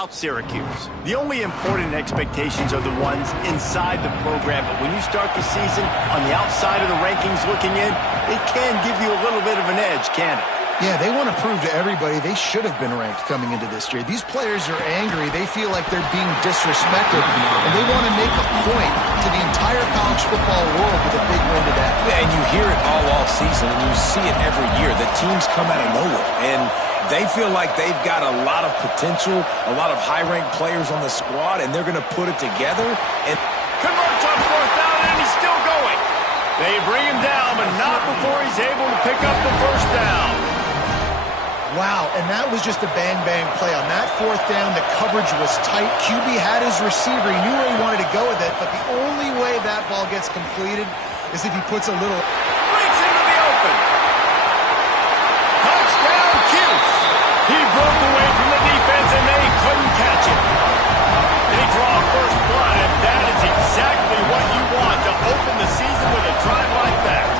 about Syracuse. The only important expectations are the ones inside the program, but when you start the season on the outside of the rankings looking in, it can give you a little bit of an edge, can it? Yeah, they want to prove to everybody they should have been ranked coming into this year. These players are angry. They feel like they're being disrespected, and they want to make a point to the entire college football world with a big win today. Yeah, and you hear it all off season, and you see it every year. The teams come out of nowhere, and they feel like they've got a lot of potential, a lot of high-ranked players on the squad, and they're going to put it together. And converts on fourth down, and he's still going. They bring him down, but not before he's able to pick up the first down. Wow, and that was just a bang-bang play. On that fourth down, the coverage was tight. QB had his receiver. He knew where he wanted to go with it, but the only way that ball gets completed is if he puts a little... Breaks into the open. Touchdown, Cuse. He broke away from the defense, and they couldn't catch it. They draw first blood, and that is exactly what you want to open the season with a drive like that.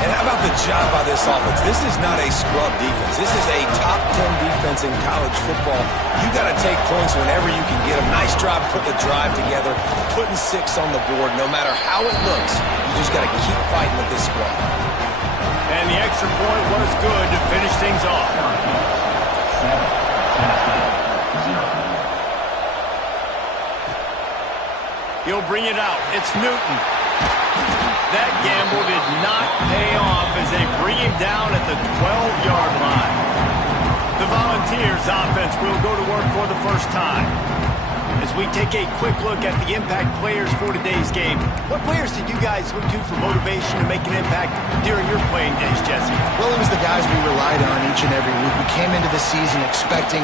And how about the job by this offense? This is not a scrub defense. This is a top 10 defense in college football. You got to take points whenever you can get them. Nice job putting the drive together, putting 6 on the board. No matter how it looks, you just got to keep fighting with this squad. And the extra point was good to finish things off. He'll bring it out. It's Newton. That gamble did not pay off as they bring him down at the 12-yard line. The Volunteers offense will go to work for the first time. As we take a quick look at the impact players for today's game, what players did you guys look to for motivation to make an impact during your playing days, Jesse? Well, it was the guys we relied on each and every week. We came into the season expecting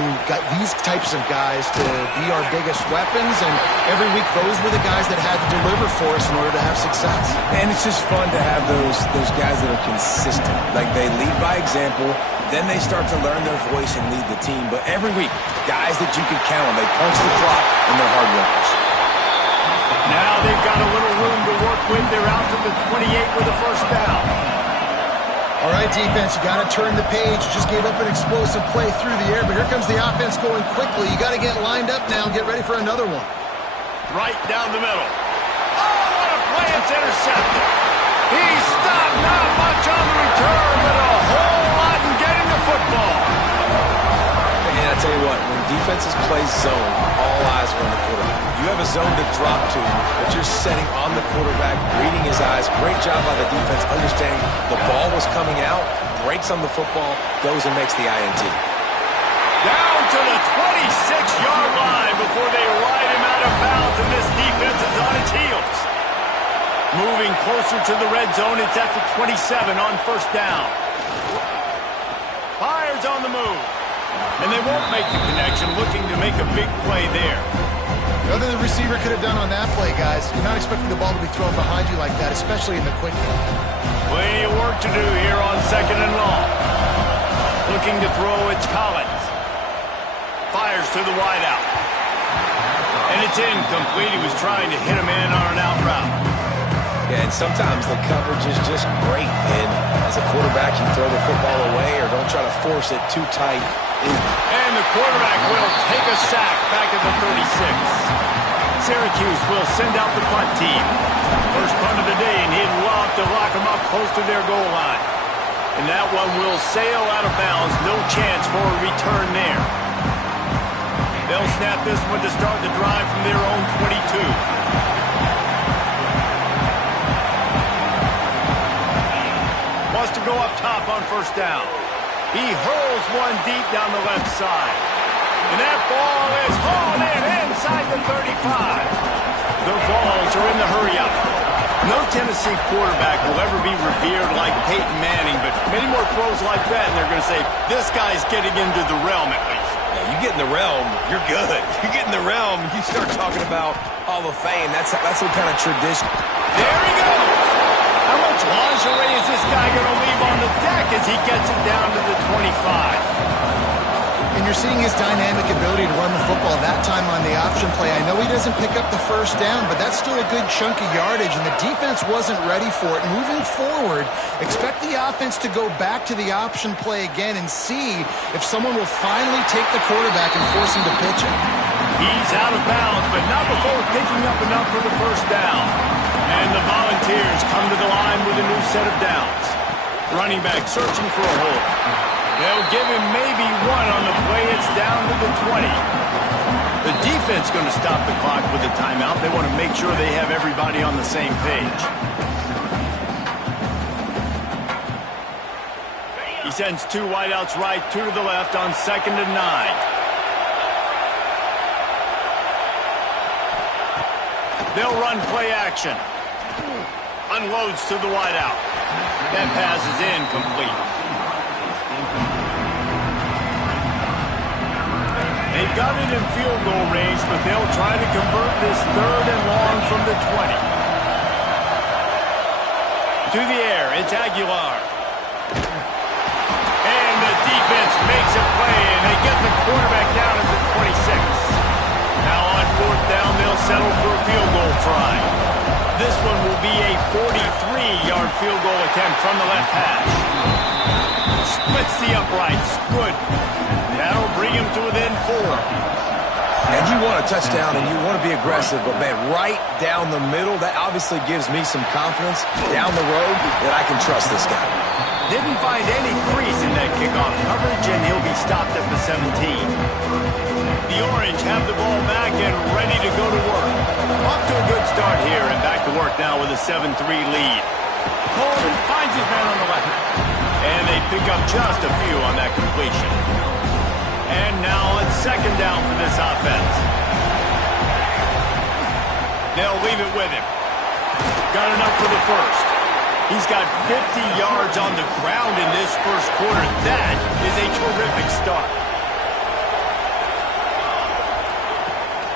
these types of guys to be our biggest weapons, and every week those were the guys that had to deliver for us in order to have success. And it's just fun to have those guys that are consistent. Like, they lead by example, then they start to learn their voice and lead the team. But every week, guys that you can count on, they punch the clock, and they're hard workers. Now they've got a little room to work with. They're out to the 28 with a first down. All right, defense, you got to turn the page. You just gave up an explosive play through the air, but here comes the offense going quickly. You got to get lined up now and get ready for another one. Right down the middle. Oh, what a play. It's intercepted. He stopped, not much on the return, but a whole lot in getting the football. And I tell you what, when defenses play zone, all eyes are on the quarterback. You have a zone to drop to, but you're setting on the quarterback, reading his eyes. Great job by the defense, understanding the ball was coming out, breaks on the football, goes and makes the INT. Down to the 26-yard line before they ride him out of bounds, and this defense is on its heels. Moving closer to the red zone, it's at the 27 on first down. Fires on the move. And they won't make the connection, looking to make a big play there. Nothing the receiver could have done on that play, guys. You're not expecting the ball to be thrown behind you like that, especially in the quick game. Plenty of work to do here on second and long. Looking to throw, it's Collins. Fires to the wideout. And it's incomplete. He was trying to hit a man on an out route. Yeah, and sometimes the coverage is just great. And as a quarterback, you throw the football away or don't try to force it too tight. And the quarterback will take a sack back at the 36. Syracuse will send out the punt team. First punt of the day, and he'd love to lock them up close to their goal line. And that one will sail out of bounds. No chance for a return there. They'll snap this one to start the drive from their own 22. Wants to go up top on first down. He hurls one deep down the left side. And that ball is hauled in inside the 35. The Vols are in the hurry-up. No Tennessee quarterback will ever be revered like Peyton Manning, but many more throws like that, and they're going to say, this guy's getting into the realm at least. Yeah, you get in the realm, you're good. You get in the realm, you start talking about Hall of Fame. That's some kind of tradition. There he goes. How much lingerie is this guy going to leave on the deck as he gets it down to the 25? And you're seeing his dynamic ability to run the football that time on the option play. I know he doesn't pick up the first down, but that's still a good chunk of yardage, and the defense wasn't ready for it. Moving forward, expect the offense to go back to the option play again and see if someone will finally take the quarterback and force him to pitch it. He's out of bounds, but not before picking up enough for the first down. And the Volunteers come to the line with a new set of downs. Running back searching for a hole. They'll give him maybe one on the play. It's down to the 20. The defense going to stop the clock with a timeout. They want to make sure they have everybody on the same page. He sends 2 wideouts right, 2 to the left on 2nd and 9. They'll run play action. Unloads to the wideout. That pass is incomplete. They've got it in field goal range, but they'll try to convert this 3rd and long from the 20. To the air, it's Aguilar. And the defense makes a play, and they get the quarterback down at the 26. Now on 4th down, they'll settle for a field goal try. This one will be a 43-yard field goal attempt from the left hash. Splits the uprights. Good. That'll bring him to within 4. And you want a touchdown and you want to be aggressive, but man, right down the middle, that obviously gives me some confidence down the road that I can trust this guy. Didn't find any crease in that kickoff coverage, and he'll be stopped at the 17. The Orange have the ball back and ready to go to work. Off to a good start here, and back to work now with a 7-3 lead. Coleman finds his man on the left. And they pick up just a few on that completion. And now it's 2nd down for this offense. They'll leave it with him. Got enough for the first. He's got 50 yards on the ground in this first quarter. That is a terrific start.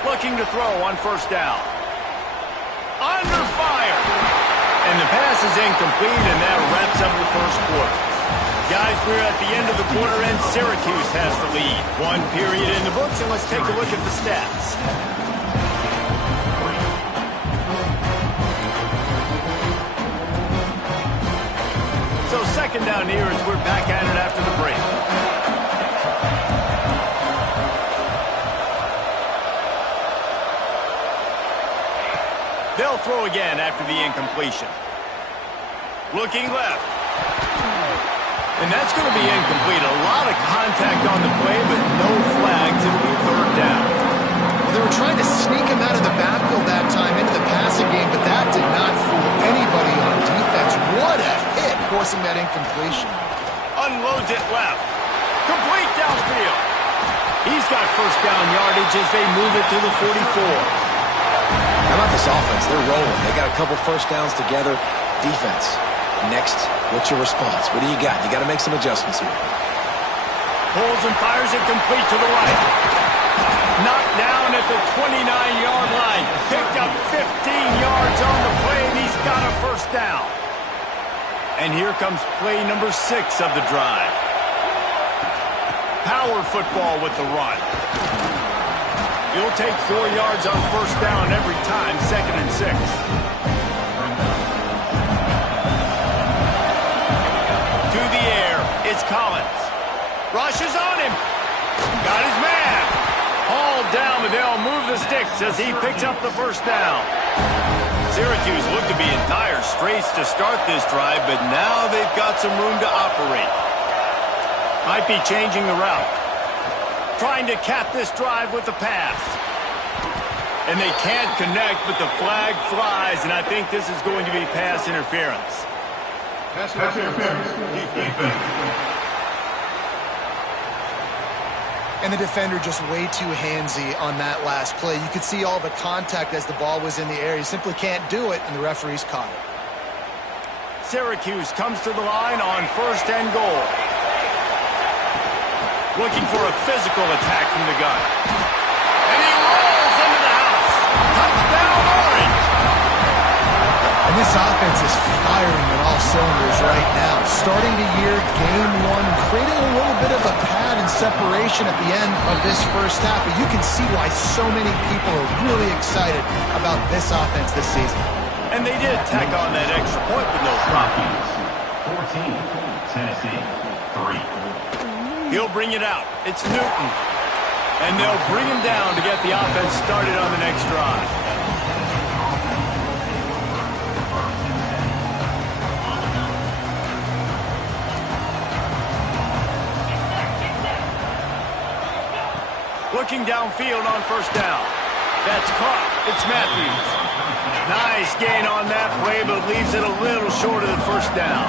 Looking to throw on 1st down. Under fire. And the pass is incomplete, and that wraps up the first quarter. Guys, we're at the end of the quarter, and Syracuse has the lead. 1 period in the books, and let's take a look at the stats. So 2nd down here as we're back at it after the break. They'll throw again after the incompletion. Looking left. And that's going to be incomplete. A lot of contact on the play, but no flags. It'll be 3rd down. Well, they were trying to sneak him out of the backfield that time into the passing game, but that did not fool anybody on defense. What a hit, forcing that incompletion. Unloads it left. Complete downfield. He's got 1st down yardage as they move it to the 44. How about this offense? They're rolling. They got a couple 1st downs together. Defense. Next, what's your response? What do you got? You got to make some adjustments here. Pulls and fires it complete to the right. Knocked down at the 29-yard line. Picked up 15 yards on the play, and he's got a 1st down. And here comes play number 6 of the drive. Power football with the run. You'll take 4 yards on 1st down every time, 2nd and 6. To the air, it's Collins. Rushes on him. Got his man. Hauled down, but they'll move the sticks as he picks up the 1st down. Syracuse looked to be in dire straits to start this drive, but now they've got some room to operate. Might be changing the route. Trying to cap this drive with the pass. And they can't connect, but the flag flies, and I think this is going to be pass interference. Pass interference. Defense. And the defender just way too handsy on that last play. You could see all the contact as the ball was in the air. He simply can't do it, and the referee's caught it. Syracuse comes to the line on 1st and goal. Looking for a physical attack from the gun. And he rolls into the house. Touchdown, Orange. And this offense is firing on all cylinders right now. Starting the year, game one, creating a little bit of a pad and separation at the end of this first half. But you can see why so many people are really excited about this offense this season. And they did tack on that extra point with no problem. 14, Tennessee, 3. He'll bring it out. It's Newton. And they'll bring him down to get the offense started on the next drive. Looking downfield on first down. That's caught. It's Matthews. Nice gain on that play, but leaves it a little short of the first down.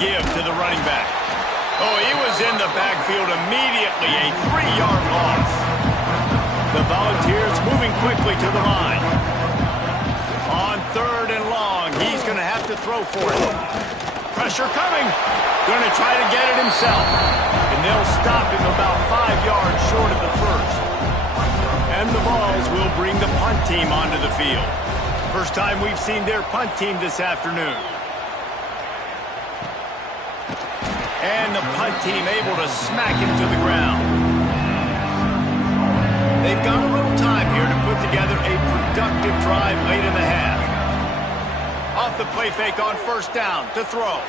Give to the running back. Oh, he was in the backfield immediately. A 3-yard loss. The Volunteers moving quickly to the line. On 3rd and long, he's going to have to throw for it. Pressure coming. Going to try to get it himself. And they'll stop him about 5 yards short of the first. And the Vols will bring the punt team onto the field. First time we've seen their punt team this afternoon. And the punt team able to smack him to the ground. They've got a little time here to put together a productive drive late in the half. Off the play fake on first down to throw.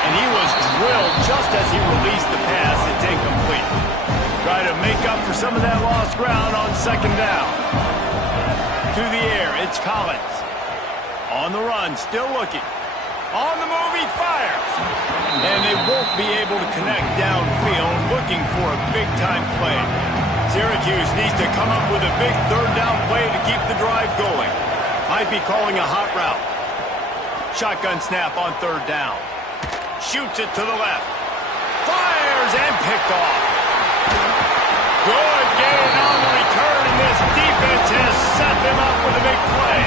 And he was drilled just as he released the pass. It's incomplete. Try to make up for some of that lost ground on second down. To the air, it's Collins. On the run, still looking. On the move, he fires. And they won't be able to connect downfield, looking for a big-time play. Syracuse needs to come up with a big third down play to keep the drive going. Might be calling a hot route. Shotgun snap on third down. Shoots it to the left. Fires and picked off. Good gain on the return, and this defense has set them up with a big play.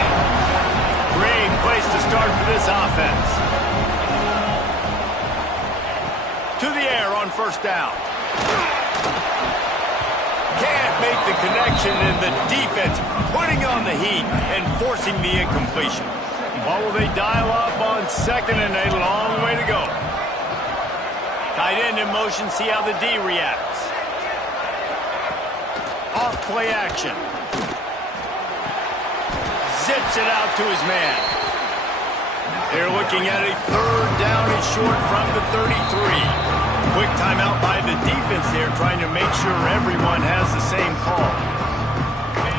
Great place to start for this offense. To the air on first down. Can't make the connection, and the defense putting on the heat and forcing the incompletion. What will they dial up on second, and a long way to go. Tight end in motion, see how the D reacts. Off play action. Zips it out to his man. They're looking at a third down and short from the 33. Quick timeout by the defense there, trying to make sure everyone has the same call.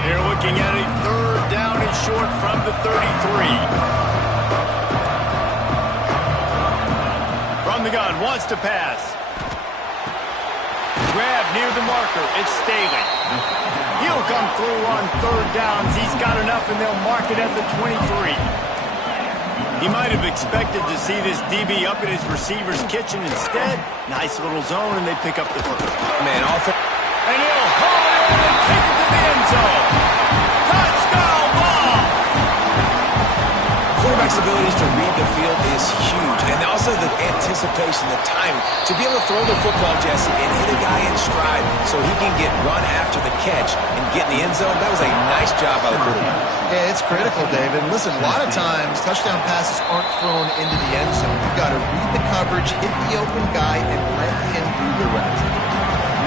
They're looking at a third down and short from the 33. From the gun, wants to pass. Grab near the marker, it's Staley. He'll come through on third downs. He's got enough, and they'll mark it at the 23. He might have expected to see this DB up in his receiver's kitchen. Instead, nice little zone, and they pick up the first. Man, and he'll haul it in and take it to the end zone. Touchdown ball! Quarterback's abilities to read the field is huge, and also the anticipation, the time to be able to throw the football, Jesse, and hit a guy in stride so he can get run after the catch and get in the end zone. That was a nice job by the quarterback. Yeah, it's critical, David. Listen, a lot of times touchdown passes aren't thrown into the end zone. You've got to read the coverage, hit the open guy, and let him do the rest.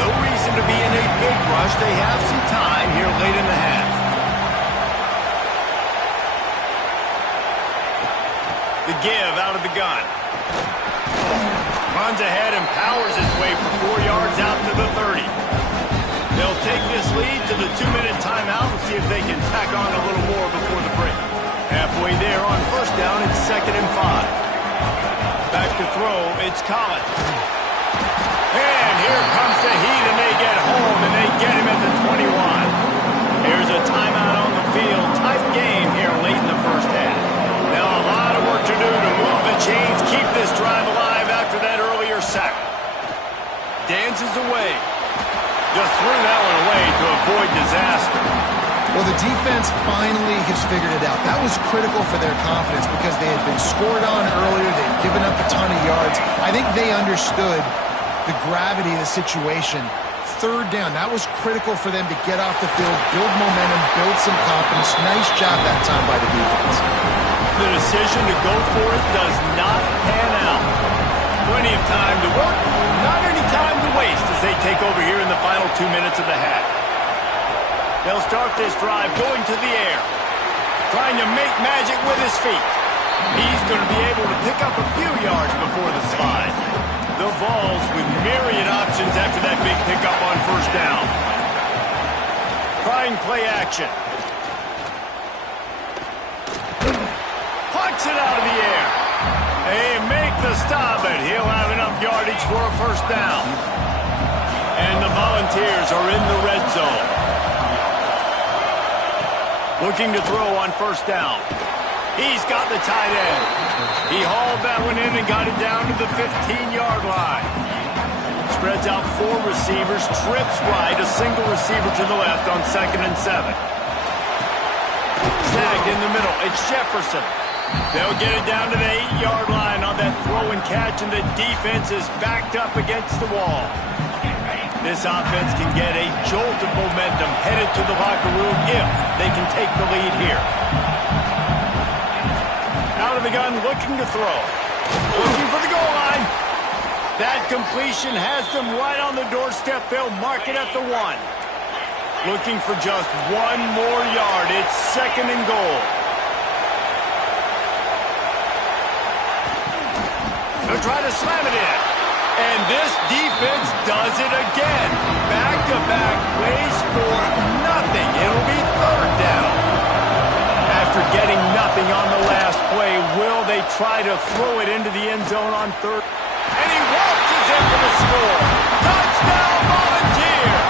No reason to be in a big rush. They have some time here late in the half. The give out of the gun. Runs ahead and powers his way for 4 yards out to the 30. They'll take this lead to the 2-minute timeout and see if they can tack on a little more before the break. Halfway there on first down, it's 2nd and 5. Back to throw, it's Collins. And here comes the heat, and they get home, and they get him at the 21. Here's a timeout on the field. Tight game here late in the first half. Now a lot of work to do to move the chains, keep this drive alive after that earlier sack. Dances away. Just threw that one away to avoid disaster. Well, the defense finally has figured it out. That was critical for their confidence because they had been scored on earlier. They'd given up a ton of yards. I think they understood the gravity of the situation third down. That was critical for them to get off the field, build momentum, build some confidence. Nice job that time by the defense. The decision to go for it does not pan out. Plenty of time to work, not any time to waste as they take over here in the final 2 minutes of the half. They'll start this drive going to the air, trying to make magic with his feet. He's going to be able to pick up a few yards before the slide. The Vols with myriad options after that big pickup on first down. Trying play action. Pucks it out of the air. They make the stop, but he'll have enough yardage for a first down. And the Volunteers are in the red zone. Looking to throw on first down. He's got the tight end. He hauled that one in and got it down to the 15-yard line. Spreads out 4 receivers, trips right, a single receiver to the left on 2nd and 7. Snagged in the middle. It's Jefferson. They'll get it down to the 8-yard line on that throw and catch, and the defense is backed up against the wall. This offense can get a jolt of momentum headed to the locker room if they can take the lead here. Out of the gun, looking to throw. Looking for the goal line. That completion has them right on the doorstep. They'll mark it at the 1. Looking for just 1 more yard. It's 2nd and goal. They'll try to slam it in. And this defense does it again. Back-to-back plays for nothing. It'll be 3rd down. After getting nothing on the last play, will they try to throw it into the end zone on 3rd? And he waltzes in for the score. Touchdown, Volunteers!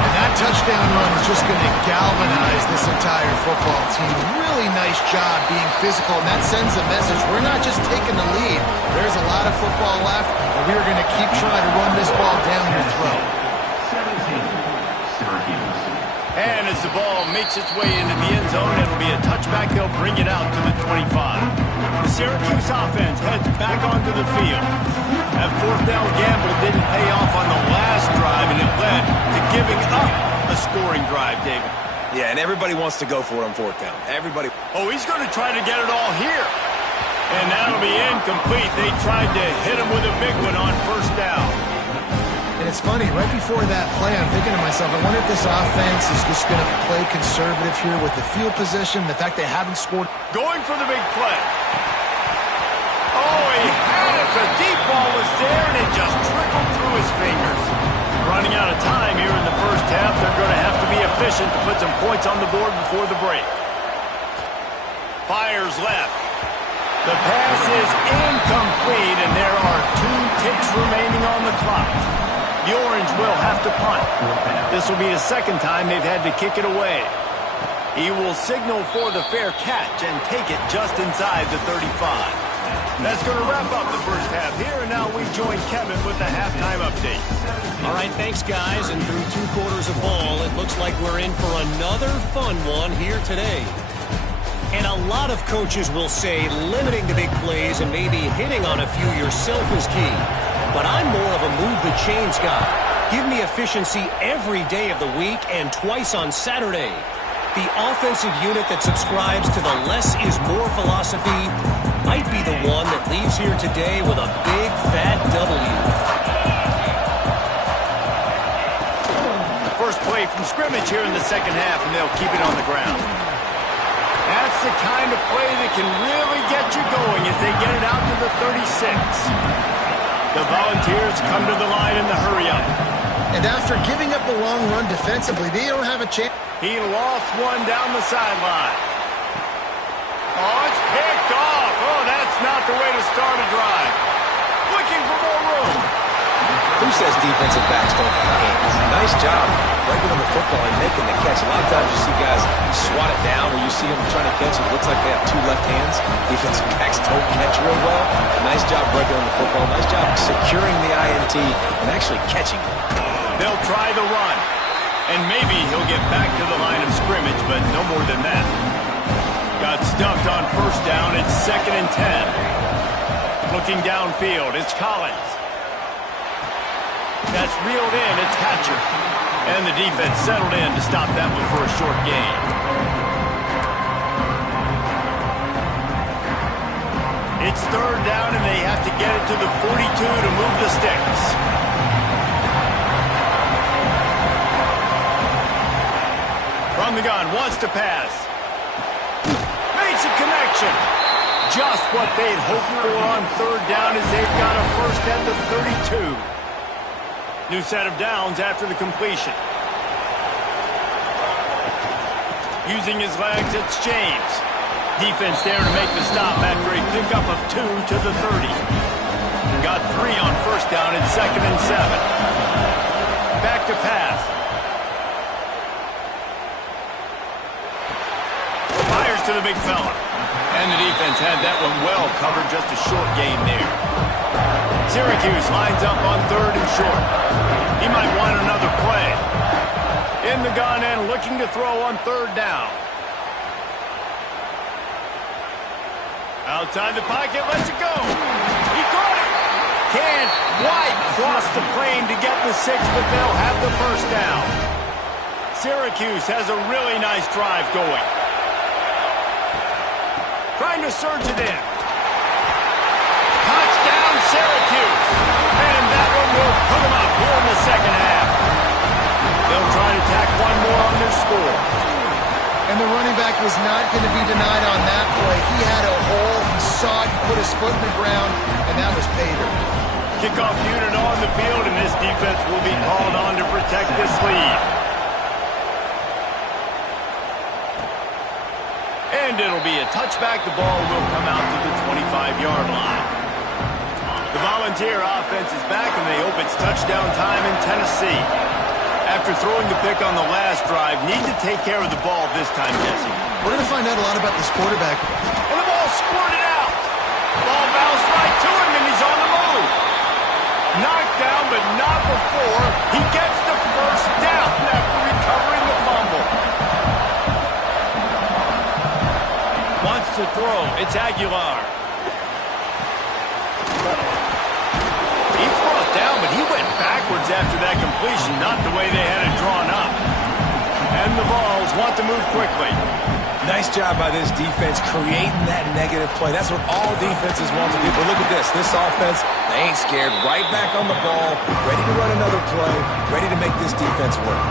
And that touchdown run is just going to galvanize this entire football team. Really nice job being physical, and that sends a message. We're not just taking the lead. There's a lot of football left, and we're going to keep trying to run this ball down your throat. 17, Syracuse. And as the ball makes its way into the end zone, it'll be a touchback. They'll bring it out to the 25. The Syracuse offense heads back onto the field. That 4th down gamble didn't pay off on the last drive, and it led to giving up a scoring drive, David. Yeah, and everybody wants to go for it on 4th down. Everybody. Oh, he's going to try to get it all here. And that'll be incomplete. They tried to hit him with a big one on first down. And it's funny, right before that play, I'm thinking to myself, I wonder if this offense is just going to play conservative here with the field position, the fact they haven't scored. Going for the big play. Oh, he had it. The deep ball was there, and it just trickled through his fingers. Running out of time here in the first half. They're going to have to be efficient to put some points on the board before the break. Fires left. The pass is incomplete, and there are 2 ticks remaining on the clock. The Orange will have to punt. This will be the 2nd time they've had to kick it away. He will signal for the fair catch and take it just inside the 35. That's going to wrap up the first half here, and now we join Kevin with the halftime update. All right, thanks, guys. And through 2 quarters of ball, it looks like we're in for another fun one here today. And a lot of coaches will say limiting the big plays and maybe hitting on a few yourself is key. But I'm more of a move-the-chains guy. Give me efficiency every day of the week and twice on Saturday. The offensive unit that subscribes to the less is more philosophy might be the one that leaves here today with a big, fat W. First play from scrimmage here in the 2nd half, and they'll keep it on the ground. That's the kind of play that can really get you going as they get it out to the 36. The Volunteers come to the line in the hurry-up. And after giving up a long run defensively, they don't have a chance. He lost one down the sideline. Oh, it's picked off. Oh, that's not the way to start a drive. Looking for more room. Who says defensive backs don't have hands? Nice job breaking on the football and making the catch. A lot of times you see guys swat it down, or you see them trying to catch it. It looks like they have 2 left hands. Defensive backs don't catch real well. Nice job breaking on the football. Nice job securing the INT and actually catching it. They'll try the run. And maybe he'll get back to the line of scrimmage, but no more than that. Got stuffed on first down. It's 2nd and 10. Looking downfield, it's Collins. That's reeled in. It's Hatcher. And the defense settled in to stop that one for a short gain. It's third down, and they have to get it to the 42 to move the sticks. From the gun, wants to pass. Makes a connection. Just what they'd hoped for on third down as they've got a first at the 32. New set of downs after the completion. Using his legs, it's James. Defense there to make the stop after a pickup of 2 to the 30. Got 3 on first down and 2nd and 7. Back to pass. Fires to the big fella. And the defense had that one well covered, just a short gain there. Syracuse lines up on 3rd and short. He might want another play. In the gun and looking to throw on 3rd down. Outside the pocket, lets it go. He caught it. Can't quite cross the plane to get the 6, but they'll have the first down. Syracuse has a really nice drive going. Trying to surge it in. Touchdown, Syracuse. And that one will put them up here in the second half. They'll try to tack one more on their score. And the running back was not going to be denied on that play. He had a hole, he saw it, he put his foot in the ground, and that was pay dirt. Kickoff unit on the field, and this defense will be called on to protect this lead. And it'll be a touchback. The ball will come out to the 25-yard line. The Volunteer offense is back, and they hope it's touchdown time in Tennessee. After throwing the pick on the last drive, need to take care of the ball this time, Jesse. We're going to find out a lot about this quarterback. And the ball squirted out. Ball bounced right to him, and he's on the move. Knocked down, but not before he gets the first down after recovering the fumble. Wants to throw. It's Aguilar. He's brought down, but he went backwards after that completion, not the way they had it drawn up. And the Vols want to move quickly. Nice job by this defense creating that negative play. That's what all defenses want to do. But look at this. This offense, they ain't scared. Right back on the ball, ready to run another play, ready to make this defense work.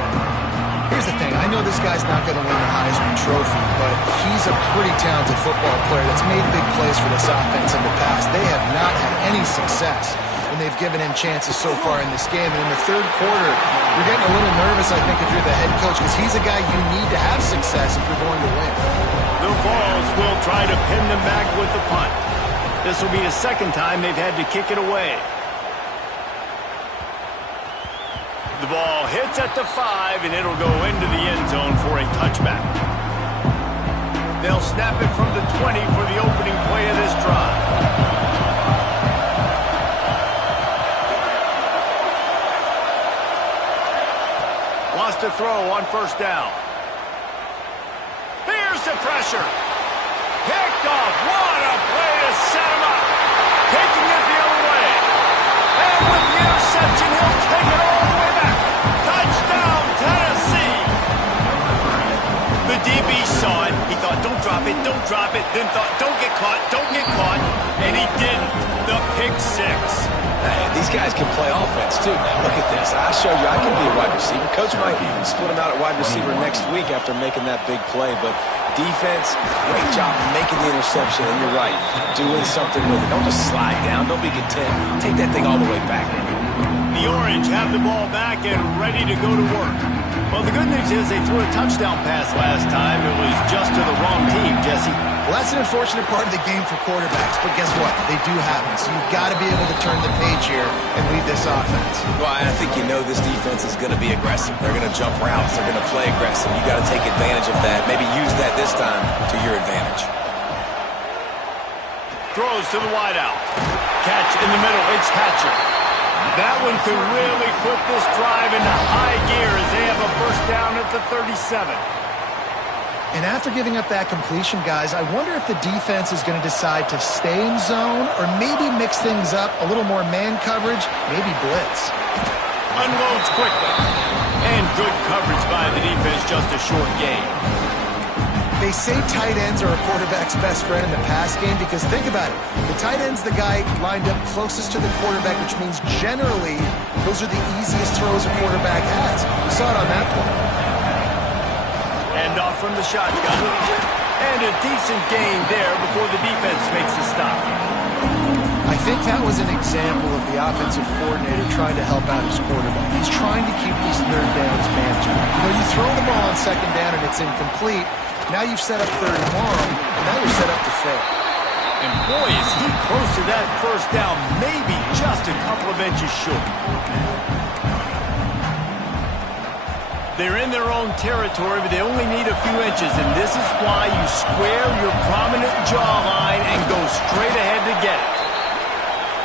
Here's the thing. I know this guy's not going to win the Heisman Trophy, but he's a pretty talented football player that's made big plays for this offense in the past. They have not had any success when they've given him chances so far in this game. And in the third quarter, you're getting a little nervous, I think, if you're the head coach, because he's a guy you need to have success if you're going to win. The Vols will try to pin them back with the punt. This will be the second time they've had to kick it away. The ball hits at the 5, and it'll go into the end zone for a touchback. They'll snap it from the 20 for the opening play of this drive. Wants to throw on first down. Here's the pressure. Picked off. What a play to set him up. Taking it the other way. And with the interception, he'll take it all the way back. Touchdown, Tennessee. The DB saw it. He thought, don't drop it, don't drop it. Then thought, don't get caught, don't get caught. And he didn't. The pick 6. Hey, these guys can play offense, too. Now, look at this. I showed you I can be a wide receiver. Coach might split him out at wide receiver next week after making that big play. But defense, great job making the interception. And you're right, doing something with it. Don't just slide down. Don't be content. Take that thing all the way back. The Orange have the ball back and ready to go to work. Well, the good news is they threw a touchdown pass last time. It was just to the wrong team, Jesse. Well, that's an unfortunate part of the game for quarterbacks, but guess what? They do happen, so you've got to be able to turn the page here and lead this offense. Well, I think you know this defense is going to be aggressive. They're going to jump routes. They're going to play aggressive. You got to take advantage of that. Maybe use that this time to your advantage. Throws to the wideout. Catch in the middle. It's Hatcher. That one could really put this drive into high gear as they have a first down at the 37. And after giving up that completion, guys, I wonder if the defense is going to decide to stay in zone or maybe mix things up, a little more man coverage, maybe blitz. Unloads quickly. And good coverage by the defense, just a short gain. They say tight ends are a quarterback's best friend in the pass game because think about it. The tight end's the guy lined up closest to the quarterback, which means generally those are the easiest throws a quarterback has. We saw it on that play. And off from the shotgun. And a decent gain there before the defense makes a stop. I think that was an example of the offensive coordinator trying to help out his quarterback. He's trying to keep these third downs manageable. You know, you throw the ball on second down and it's incomplete. Now you've set up third and long, and now you're set up to fail. And boy, is he close to that first down, maybe just a couple of inches short. They're in their own territory, but they only need a few inches, and this is why you square your prominent jawline and go straight ahead to get it.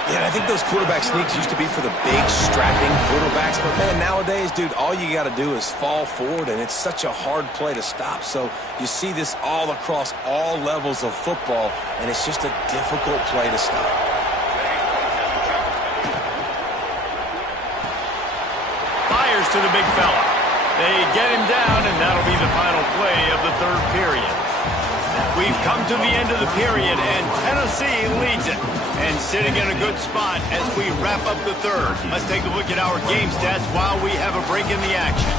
Yeah, and I think those quarterback sneaks used to be for the big, strapping quarterbacks. But, man, nowadays, dude, all you got to do is fall forward, and it's such a hard play to stop. So you see this all across all levels of football, and it's just a difficult play to stop. Fires to the big fella. They get him down, and that'll be the final play of the third period. We've come to the end of the period, and Tennessee leads it. And sitting in a good spot as we wrap up the third. Let's take a look at our game stats while we have a break in the action.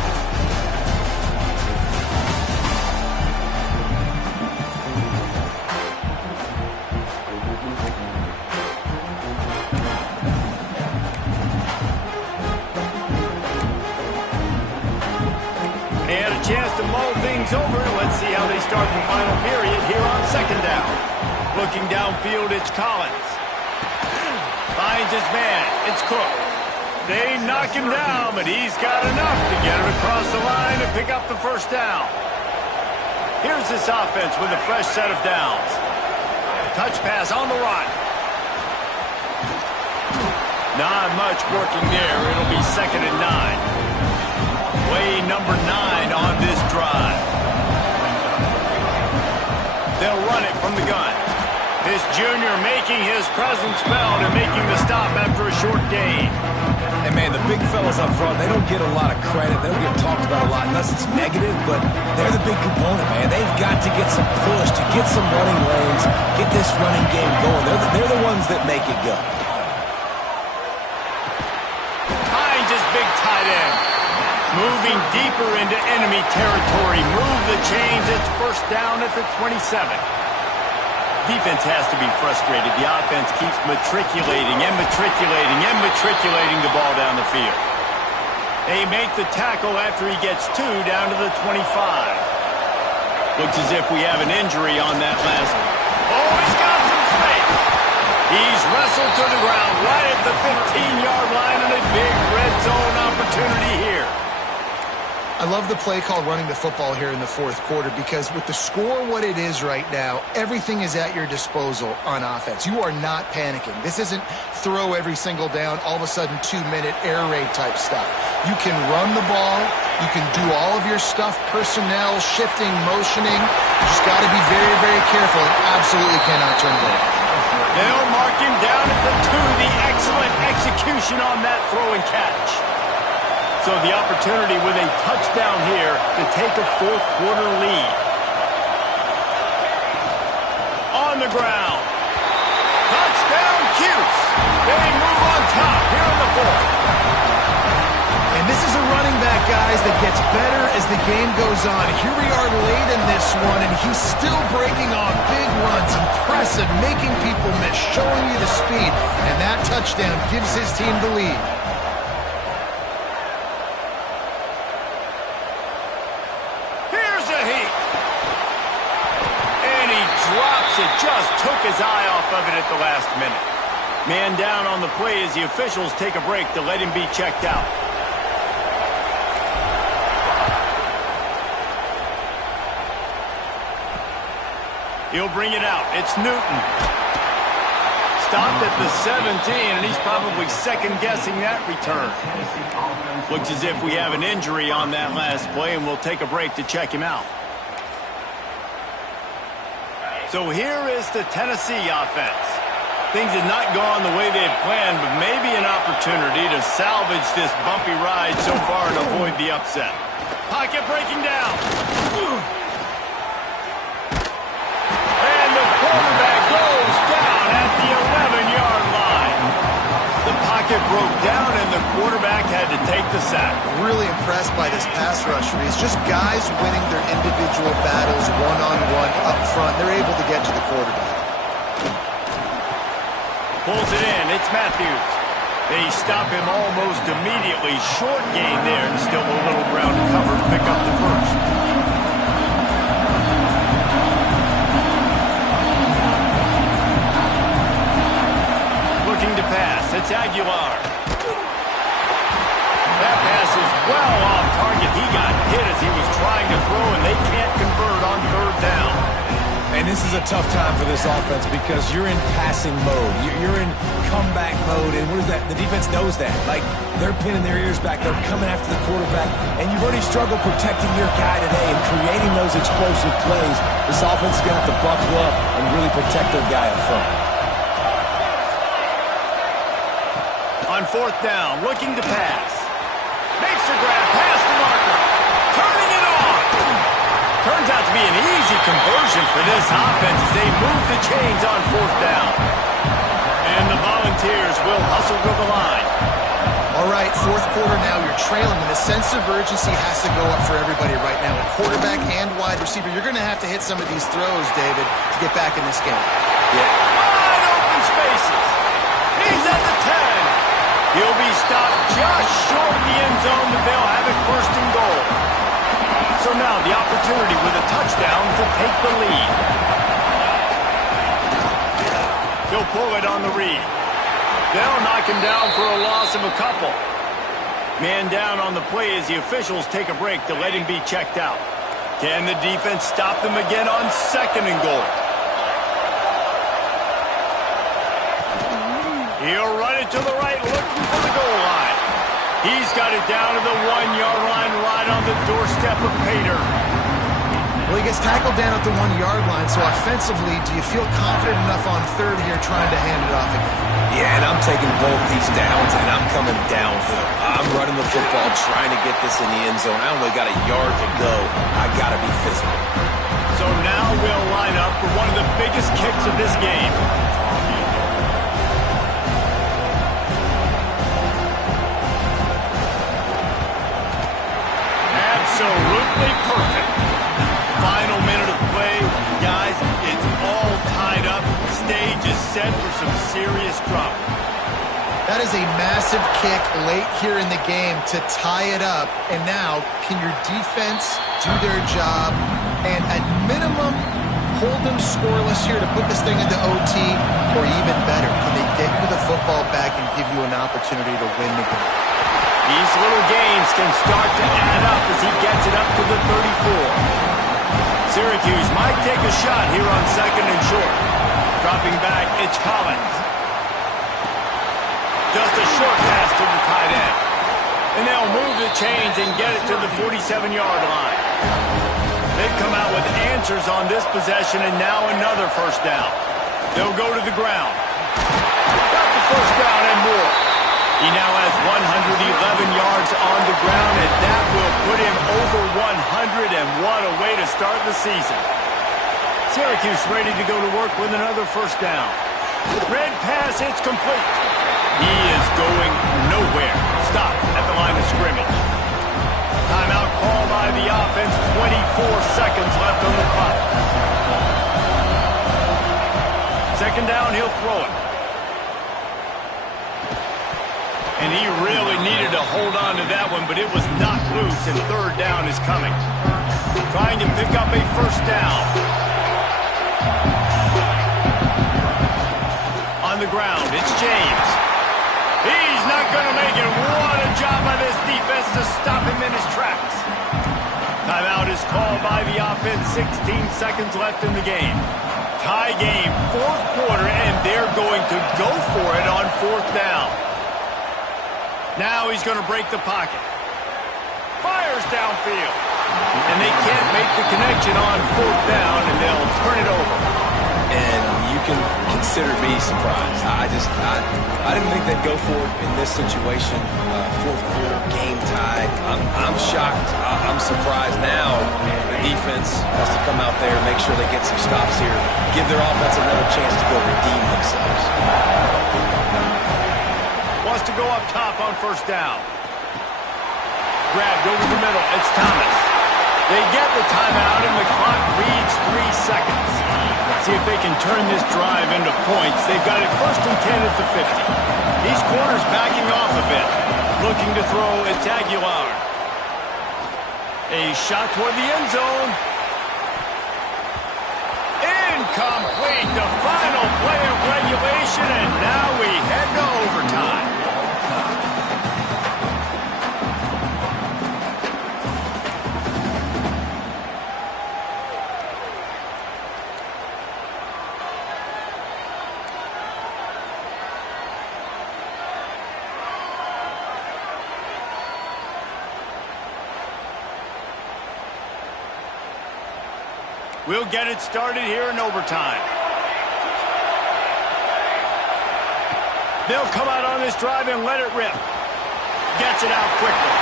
They had a chance to mull things over. Let's see how they start the final period here on second down. Looking downfield, it's Collins. Finds his man. It's Cook. They knock him down, but he's got enough to get it across the line and pick up the first down. Here's this offense with a fresh set of downs. Touch pass on the run. Not much working there. It'll be 2nd and 9. Play number 9 on this drive. They'll run it from the gun. This junior making his presence felt and making the stop after a short gain. And, man, the big fellas up front, they don't get a lot of credit. They don't get talked about a lot unless it's negative, but they're the big component, man. They've got to get some push, to get some running lanes, get this running game going. They're the ones that make it go. Finds his big tight end. Moving deeper into enemy territory. Move the chains. It's first down at the 27. Defense has to be frustrated. The offense keeps matriculating and matriculating and matriculating the ball down the field. They make the tackle after he gets 2 down to the 25. Looks as if we have an injury on that last one. Oh, he's got some space. He's wrestled to the ground right at the 15-yard line and a big red zone opportunity here. I love the play called running the football here in the fourth quarter because with the score what it is right now, everything is at your disposal on offense. You are not panicking. This isn't throw every single down, all of a sudden 2-minute air raid type stuff. You can run the ball. You can do all of your stuff, personnel, shifting, motioning. You just got to be very, very careful and absolutely cannot turn it over. They'll mark him down at the 2. The excellent execution on that throw and catch. So the opportunity with a touchdown here to take a fourth quarter lead. On the ground. Touchdown, Cuse. They move on top here in the fourth. And this is a running back, guys, that gets better as the game goes on. Here we are late in this one, and he's still breaking off big runs. Impressive, making people miss, showing you the speed. And that touchdown gives his team the lead. Just took his eye off of it at the last minute. Man down on the play as the officials take a break to let him be checked out. He'll bring it out. It's Newton. Stopped at the 17, and he's probably second-guessing that return. Looks as if we have an injury on that last play, and we'll take a break to check him out. So here is the Tennessee offense. Things have not gone the way they had planned, but maybe an opportunity to salvage this bumpy ride so far and avoid the upset. Pocket breaking down. And the quarterback goes down at the 11-yard line. The pocket broke down, and the quarterback had to take the sack. Really impressed by this pass rush. It's just guys winning their individual battles one-on-one up front. They're able to get to the quarterback. Pulls it in. It's Matthews. They stop him almost immediately. Short gain there, and still a little ground to cover to pick up the first. Looking to pass. It's Aguilar. That pass is well off target. He got hit as he was trying to throw, and they can't convert on third down. And this is a tough time for this offense because you're in passing mode. You're in comeback mode, and what is that? The defense knows that. Like, they're pinning their ears back. They're coming after the quarterback, and you've already struggled protecting your guy today and creating those explosive plays. This offense is going to have to buckle up and really protect their guy up front. On fourth down, looking to pass. Makes a grab past the marker. Turning it on. Turns out to be an easy conversion for this offense as they move the chains on fourth down. And the Volunteers will hustle to the line. All right, fourth quarter now, you're trailing, and the sense of urgency has to go up for everybody right now. A quarterback and wide receiver, you're going to have to hit some of these throws, David, to get back in this game. Yeah. Wide open spaces. He's at the 10. He'll be stopped just short of the end zone, but they'll have it first and goal. So now the opportunity with a touchdown to take the lead. He'll pull it on the read. They'll knock him down for a loss of a couple. Man down on the play as the officials take a break to let him be checked out. Can the defense stop them again on second and goal? He'll run it to the right, looking for the goal line. He's got it down to the 1-yard line, right on the doorstep of Pater. Well, he gets tackled down at the 1-yard line, so offensively, do you feel confident enough on third here trying to hand it off again? Yeah, and I'm taking both these downs, and I'm coming downhill. I'm running the football, trying to get this in the end zone. I only got a yard to go. I got to be physical. So now we'll line up for one of the biggest kicks of this game. Absolutely perfect. Final minute of play. Guys, it's all tied up. Stage is set for some serious drama. That is a massive kick late here in the game to tie it up. And now, can your defense do their job and at minimum hold them scoreless here to put this thing into OT, or even better, can they get you the football back and give you an opportunity to win the game? These little gains can start to add up as he gets it up to the 34. Syracuse might take a shot here on second and short. Dropping back, it's Collins. Just a short pass to the tight end. And they'll move the chains and get it to the 47-yard line. They've come out with answers on this possession, and now another first down. They'll go to the ground. Got the first down and more. He now has 111 yards on the ground, and that will put him over 100, and what a way to start the season. Syracuse ready to go to work with another first down. Red pass, it's complete. He is going nowhere. Stop at the line of scrimmage. Timeout call by the offense, 24 seconds left on the clock. Second down, he'll throw it. And he really needed to hold on to that one, but it was knocked loose, and third down is coming. Trying to pick up a first down. On the ground, it's James. He's not going to make it. What a job by this defense to stop him in his tracks. Timeout is called by the offense. 16 seconds left in the game. Tie game, fourth quarter, and they're going to go for it on fourth down. Now he's going to break the pocket. Fires downfield. And they can't make the connection on fourth down, and they'll turn it over. And you you can consider me surprised. I didn't think they'd go for it in this situation. Fourth quarter, game tied. I'm shocked. I'm surprised now. The defense has to come out there, make sure they get some stops here, give their offense another chance to go redeem themselves. Wants to go up top on first down. Grabbed over the middle. It's Thomas. They get the timeout, and the clock reads 3 seconds. See if they can turn this drive into points. They've got it 1st and 10 at the 50. These corners backing off a bit. Looking to throw at Aguilar. A shot toward the end zone. Incomplete. The final play of regulation, and now we head to overtime. We'll get it started here in overtime. They'll come out on this drive and let it rip. Gets it out quickly.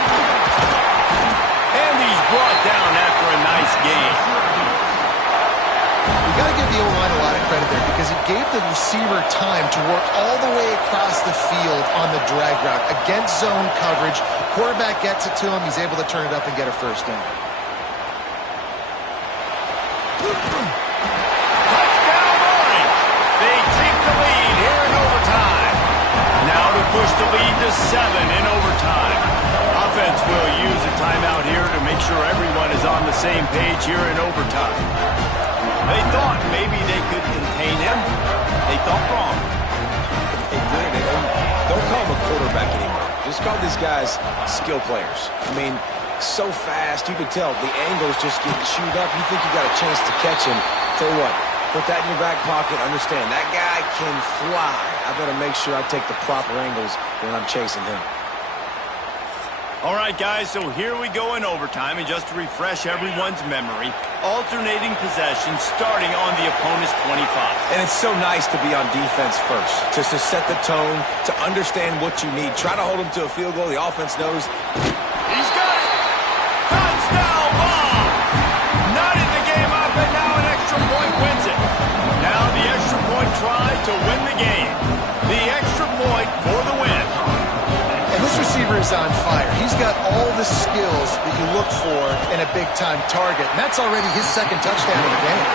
And he's brought down after a nice game. You got to give the O-line a lot of credit there because it gave the receiver time to work all the way across the field on the drag route against zone coverage. Quarterback gets it to him. He's able to turn it up and get a first down. Touchdown Orange! They take the lead here in overtime. Now to push the lead to 7 in overtime. Offense will use a timeout here to make sure everyone is on the same page here in overtime. They thought maybe they could contain him. They thought wrong. They did. Don't call him a quarterback anymore. Just call these guys skill players. I mean, so fast, you can tell the angles just get chewed up. You think you got a chance to catch him. Tell you what, put that in your back pocket. Understand, that guy can fly. I better make sure I take the proper angles when I'm chasing him. All right, guys, so here we go in overtime. And just to refresh everyone's memory, alternating possession starting on the opponent's 25. And it's so nice to be on defense first, to set the tone, to understand what you need. Try to hold them to a field goal. The offense knows. He's got it. Touchdown ball. Not in the game up, and now an extra point wins it. Now the extra point try to win the game. The extra point for the win. And this receiver is on fire. He's got all the skills that you look for in a big-time target, and that's already his 2nd touchdown of the game.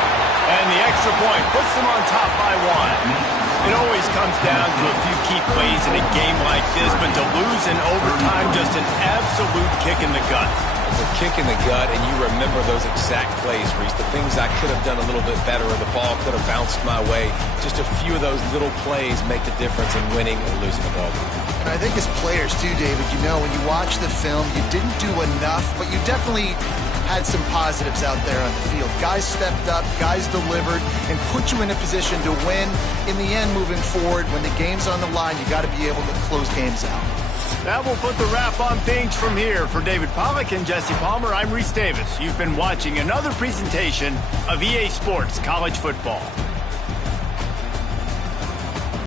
And the extra point puts them on top by 1. It always comes down to a few key plays in a game like this, but to lose in overtime, just an absolute kick in the gut. It's a kick in the gut, and you remember those exact plays, Reese. The things I could have done a little bit better, or the ball could have bounced my way. Just a few of those little plays make the difference in winning or losing a ball game. And I think as players too, David, you know, when you watch the film, you didn't do enough, but you definitely had some positives out there on the field. Guys stepped up, guys delivered, and put you in a position to win. In the end, moving forward, when the game's on the line, you got to be able to close games out. That will put the wrap on things from here. For David Pollack and Jesse Palmer, I'm Reese Davis. You've been watching another presentation of EA Sports College Football.